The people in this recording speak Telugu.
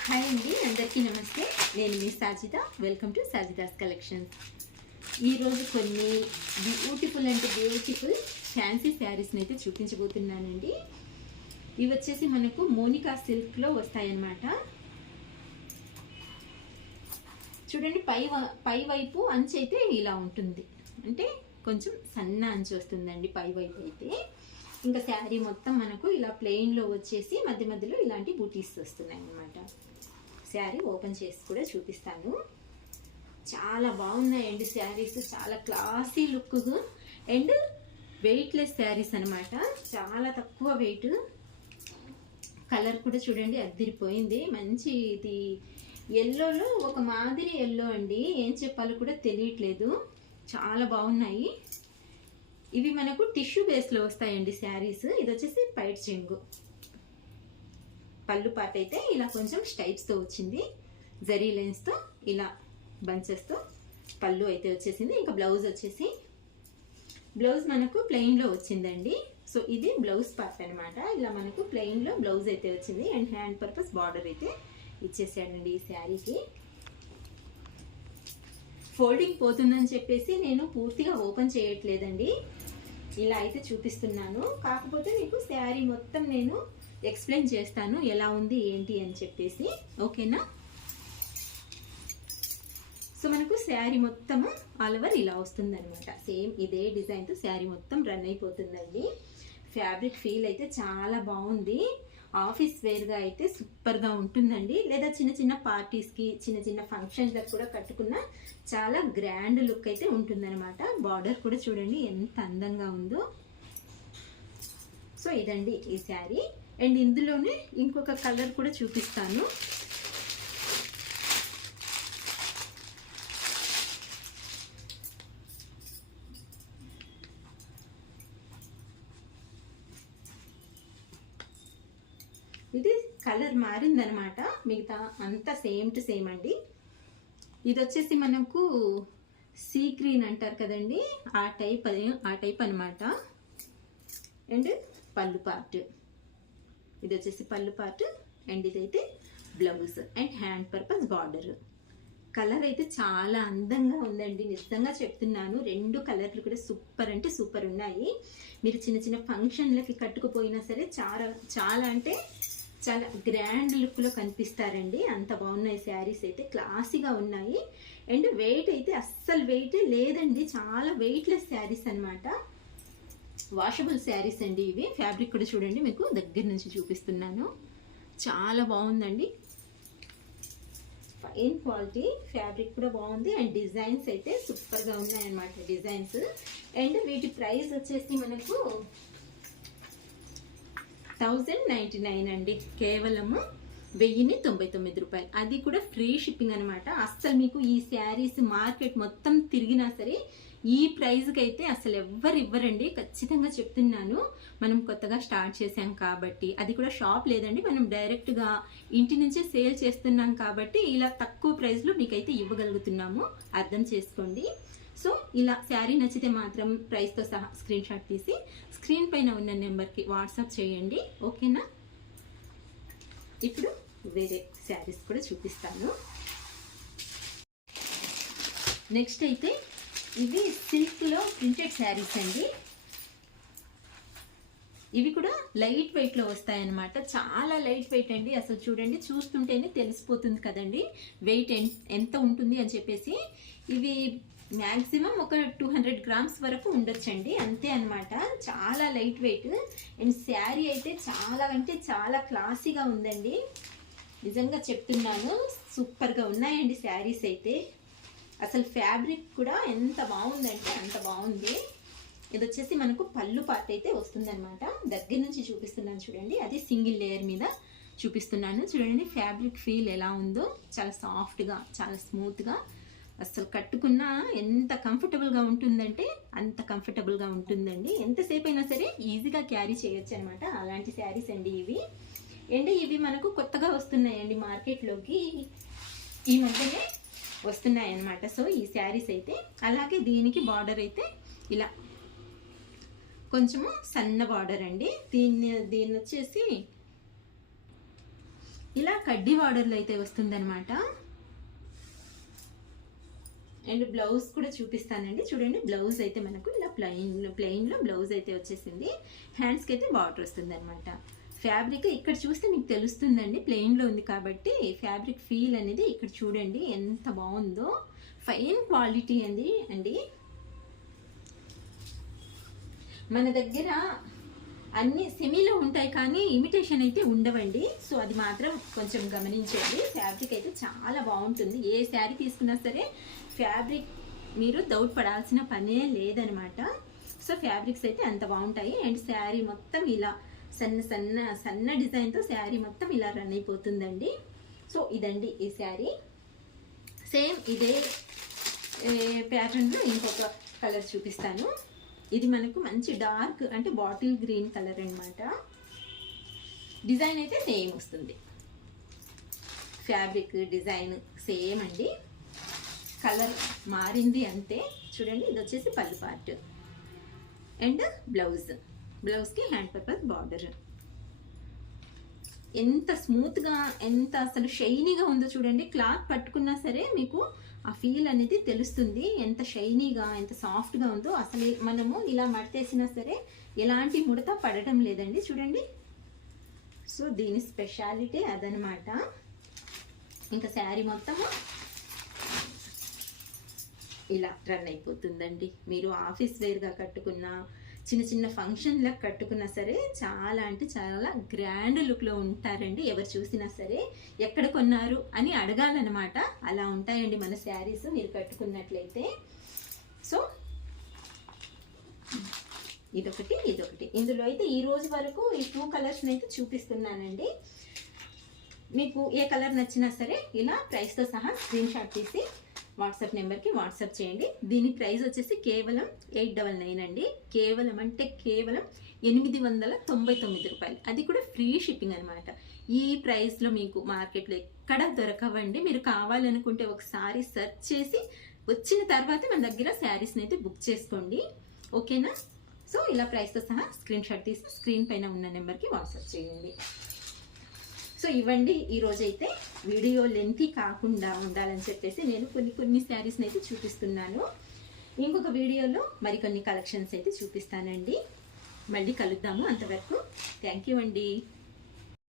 హాయ్ అండి అందరికీ నమస్తే. నేను మీ Sajida. Welcome to Sajida's collections ఈరోజు కొన్ని బ్యూటిఫుల్ అంటే బ్యూటిఫుల్ ఫ్యాన్సీ శారీస్ని అయితే చూపించబోతున్నానండి. ఇవి వచ్చేసి మనకు మోనికా సిల్క్లో వస్తాయన్నమాట. చూడండి పై వ- పై వైపు అంచు అయితే ఇలా ఉంటుంది. అంటే కొంచెం సన్న అంచు వస్తుందండి పై వైపు అయితే. ఇంకా శారీ మొత్తం మనకు ఇలా ప్లెయిన్లో వచ్చేసి మధ్య మధ్యలో ఇలాంటి బూటీస్ వస్తున్నాయి అన్నమాట. శారీ ఓపెన్ చేసి కూడా చూపిస్తాను. చాలా బాగున్నాయండి శారీస్. చాలా classy look and weightless saris అనమాట చాలా తక్కువ వెయిట్ కలర్ కూడా చూడండి అద్దిరిపోయింది. మంచి ఇది. ఎల్లోలో ఒక మాదిరి ఎల్లో అండి. ఏం చెప్పాలో కూడా తెలియట్లేదు. చాలా బాగున్నాయి. ఇవి మనకు టిష్యూ బేస్లో వస్తాయండి శారీస్. ఇది వచ్చేసి పైట్ స్ట్రింగ్. పళ్ళు పాట అయితే ఇలా కొంచెం స్టైప్స్తో వచ్చింది. జరీ లెన్స్తో ఇలా బంచెస్తో పళ్ళు అయితే వచ్చేసింది. ఇంకా బ్లౌజ్ వచ్చేసి బ్లౌజ్ మనకు ప్లెయిన్లో వచ్చిందండి. సో ఇది బ్లౌజ్ పార్ట్ అనమాట ఇలా మనకు ప్లెయిన్లో బ్లౌజ్ అయితే వచ్చింది. అండ్ హ్యాండ్ పర్పస్ బార్డర్ అయితే ఇచ్చేసాడండి ఈ శారీకి. ఫోల్డింగ్ పోతుందని చెప్పేసి నేను పూర్తిగా ఓపెన్ చేయట్లేదండి. ఇలా అయితే చూపిస్తున్నాను. కాకపోతే మీకు శారీ మొత్తం నేను ఎక్స్ప్లెయిన్ చేస్తాను ఎలా ఉంది ఏంటి అని చెప్పేసి. ఓకేనా? సో మనకు శారీ మొత్తము ఆల్ ఓవర్ ఇలా వస్తుందనమాట సేమ్ ఇదే డిజైన్తో శారీ మొత్తం రన్ అయిపోతుందండి. ఫ్యాబ్రిక్ ఫీల్ అయితే చాలా బాగుంది. ఆఫీస్ వేర్గా అయితే సూపర్గా ఉంటుందండి. లేదా చిన్న చిన్న పార్టీస్కి చిన్న చిన్న ఫంక్షన్లకు కూడా కట్టుకున్న చాలా గ్రాండ్ లుక్ అయితే ఉంటుందన్నమాట. బార్డర్ కూడా చూడండి ఎంత అందంగా ఉందో. సో ఇదండి ఈ శారీ అండ్ ఇందులోనే ఇంకొక కలర్ కూడా చూపిస్తాను. ఇది కలర్ మారిందనమాట. మిగతా అంతా సేమ్ టు సేమ్ అండి. ఇది వచ్చేసి మనకు సీ గ్రీన్ అంటారు కదండి. ఆ టైప్ అది ఆ టైప్ అనమాట. అండ్ పళ్ళు పార్ట్ ఇది వచ్చేసి పళ్ళు పార్ట్ అండ్ ఇదైతే blouse and hand purpose border colour అయితే చాలా అందంగా ఉందండి. నిజంగా చెప్తున్నాను. రెండు కలర్లు కూడా సూపర్ అంటే సూపర్ ఉన్నాయి. మీరు చిన్న చిన్న ఫంక్షన్లకి కట్టుకుపోయినా సరే చాలా చాలా అంటే చాలా గ్రాండ్ లుక్లో కనిపిస్తారండి. అంత బాగున్నాయి శారీస్ అయితే. క్లాసీగా ఉన్నాయి. అండ్ వెయిట్ అయితే అస్సలు వెయిట్ లేదండి. చాలా వెయిట్లెస్ శారీస్ అన్నమాట. వాషబుల్ శారీస్ అండి ఇవి. ఫ్యాబ్రిక్ కూడా చూడండి. మీకు దగ్గర నుంచి చూపిస్తున్నాను. చాలా బాగుందండి. ఫైన్ క్వాలిటీ ఫ్యాబ్రిక్ కూడా బాగుంది. అండ్ డిజైన్స్ అయితే సూపర్గా ఉన్నాయన్నమాట డిజైన్స్. అండ్ వీటి ప్రైస్ వచ్చేసి మనకు థౌజండ్ నైంటీ నైన్ అండి. కేవలము వెయ్యిని తొంభై తొమ్మిది రూపాయలు. అది కూడా ఫ్రీ షిప్పింగ్ అనమాట అస్సలు మీకు ఈ శారీస్ మార్కెట్ మొత్తం తిరిగినా సరే ఈ ప్రైస్కి అయితే అసలు ఎవ్వరు ఇవ్వరండి. ఖచ్చితంగా చెప్తున్నాను. మనం కొత్తగా స్టార్ట్ చేసాం కాబట్టి. అది కూడా షాప్ లేదండి. మనం డైరెక్ట్గా ఇంటి నుంచే సేల్ చేస్తున్నాం కాబట్టి ఇలా తక్కువ ప్రైస్లో మీకైతే ఇవ్వగలుగుతున్నాము. అర్థం చేసుకోండి. సో ఇలా శారీ నచ్చితే మాత్రం ప్రైస్తో సహా స్క్రీన్ షాట్ తీసి స్క్రీన్ పైన ఉన్న నెంబర్కి వాట్సాప్ చేయండి ఓకేనా? ఇప్పుడు వేరే శారీస్ కూడా చూపిస్తాను. నెక్స్ట్ అయితే ఇవి సిల్క్లో ప్రింటెడ్ శారీస్ అండి. ఇవి కూడా లైట్ వెయిట్లో వస్తాయన్నమాట. చాలా లైట్ వెయిట్ అండి. అసలు చూడండి చూస్తుంటేనే తెలిసిపోతుంది కదండి. వెయిట్ ఎంత ఉంటుంది అని చెప్పేసి ఇవి మ్యాక్సిమం ఒక టూ హండ్రెడ్ గ్రామ్స్ వరకు ఉండొచ్చండి. అంతే అన్నమాట. చాలా లైట్ వెయిట్. అండ్ శారీ అయితే చాలా అంటే చాలా క్లాసీగా ఉందండి. నిజంగా చెప్తున్నాను సూపర్గా ఉన్నాయండి శారీస్ అయితే. అసలు ఫ్యాబ్రిక్ కూడా ఎంత బాగుందంటే అంత బాగుంది. ఇది వచ్చేసి మనకు పళ్ళు పార్ట్ అయితే వస్తుందన్నమాట. దగ్గర నుంచి చూపిస్తున్నాను చూడండి. అది సింగిల్ లేయర్ మీద చూపిస్తున్నాను. చూడండి ఫ్యాబ్రిక్ ఫీల్ ఎలా ఉందో. చాలా సాఫ్ట్గా చాలా స్మూత్గా అసలు కట్టుకున్నా ఎంత కంఫర్టబుల్గా ఉంటుందంటే అంత కంఫర్టబుల్గా ఉంటుందండి. ఎంతసేపు అయినా సరే ఈజీగా క్యారీ చేయొచ్చు అనమాట అలాంటి శారీస్ అండి ఇవి. అండి ఇవి మనకు కొత్తగా వస్తున్నాయండి మార్కెట్లోకి. ఈ మధ్యనే వస్తున్నాయి అన్నమాట సో ఈ శారీస్ అయితే. అలాగే దీనికి బార్డర్ అయితే ఇలా కొంచెము సన్న బార్డర్ అండి. దీన్ని దీన్ని వచ్చేసి ఇలా కడ్డీ బార్డర్లో అయితే వస్తుందన్నమాట. అండ్ బ్లౌజ్ కూడా చూపిస్తానండి. చూడండి బ్లౌజ్ అయితే మనకు ఇలా ప్లెయిన్ ప్లెయిన్లో బ్లౌజ్ అయితే వచ్చేసింది. హ్యాండ్స్కి అయితే బార్డర్ వస్తుంది అనమాట ఫ్యాబ్రిక్ ఇక్కడ చూస్తే మీకు తెలుస్తుందండి ప్లెయిన్లో ఉంది కాబట్టి ఫ్యాబ్రిక్ ఫీల్ అనేది ఇక్కడ చూడండి ఎంత బాగుందో. ఫైన్ క్వాలిటీ అండి. అండి మన దగ్గర అన్ని సెమీలో ఉంటాయి కానీ ఇమిటేషన్ అయితే ఉండవండి. సో అది మాత్రం కొంచెం గమనించండి. ఫ్యాబ్రిక్ అయితే చాలా బాగుంటుంది. ఏ శారీ తీసుకున్నా సరే ఫ్యాబ్రిక్ మీరు డౌట్ పడాల్సిన పనే లేదనమాట. సో ఫ్యాబ్రిక్స్ అయితే అంత బాగుంటాయి. అండ్ శారీ మొత్తం ఇలా సన్న సన్న సన్న డిజైన్తో శారీ మొత్తం ఇలా రన్ అయిపోతుందండి. సో ఇదండి ఈ శారీ. సేమ్ ఇదే ప్యాటర్న్లో ఇంకొక కలర్ చూపిస్తాను. ఇది మనకు మంచి డార్క్ అంటే బాటిల్ గ్రీన్ కలర్ అన్నమాట. డిజైన్ అయితే సేమ్ వస్తుంది. ఫ్యాబ్రిక్ డిజైన్ సేమ్ అండి. కలర్ మారింది అంతే. చూడండి ఇది వచ్చేసి పళ్ళు పార్ట్. And blouse. బ్లౌజ్కి హ్యాండ్ పేపర్ బార్డర్. ఎంత స్మూత్గా ఎంత అసలు షైనీగా ఉందో చూడండి. క్లాత్ పట్టుకున్నా సరే మీకు ఆ ఫీల్ అనేది తెలుస్తుంది. ఎంత షైనీగా ఎంత సాఫ్ట్గా ఉందో. అసలు మనము ఇలా మడతేసినా సరే ఎలాంటి ముడత పడటం లేదండి. చూడండి. సో దీని స్పెషాలిటీ అదనమాట. ఇంకా శారీ మొత్తము ఇలా రన్ అయిపోతుందండి. మీరు ఆఫీస్ వేర్గా కట్టుకున్న చిన్న చిన్న ఫంక్షన్లకు కట్టుకున్నా సరే చాలా అంటే చాలా గ్రాండ్ లుక్లో ఉంటారండి. ఎవరు చూసినా సరే ఎక్కడ కొన్నారు అని అడగాలన్నమాట. అలా ఉంటాయండి మన శారీస్ మీరు కట్టుకున్నట్లయితే. సో ఇదొకటి ఇదొకటి. ఇందులో అయితే ఈ రోజు వరకు ఈ టూ కలర్స్ని అయితే చూపిస్తున్నానండి. మీకు ఏ కలర్ నచ్చినా సరే ఇలా ప్రైస్తో సహా స్క్రీన్ షాట్ తీసి వాట్సాప్ నెంబర్కి వాట్సాప్ చేయండి. దీని ప్రైస్ వచ్చేసి కేవలం ఎయిట్ డబల్ నైన్ అండి. కేవలం అంటే కేవలం ఎనిమిది వందల తొంభై తొమ్మిది రూపాయలు. అది కూడా ఫ్రీ షిప్పింగ్ అనమాట ఈ ప్రైస్లో మీకు మార్కెట్లో ఎక్కడ దొరకవండి. మీరు కావాలనుకుంటే ఒకసారి సెర్చ్ చేసి వచ్చిన తర్వాత మన దగ్గర శారీస్ని అయితే బుక్ చేసుకోండి. ఓకేనా? సో ఇలా ప్రైస్తో సహా స్క్రీన్ షాట్ తీసి స్క్రీన్ పైన ఉన్న నెంబర్కి వాట్సాప్ చేయండి. సో ఇవ్వండి. ఈరోజైతే వీడియో లెంత్ కాకుండా ఉండాలని చెప్పేసి నేను కొన్ని కొన్ని శారీస్ని అయితే చూపిస్తున్నాను. ఇంకొక వీడియోలో మరికొన్ని కలెక్షన్స్ అయితే చూపిస్తానండి. మళ్ళీ కలుద్దాము అంతవరకు. థ్యాంక్ యూ అండి.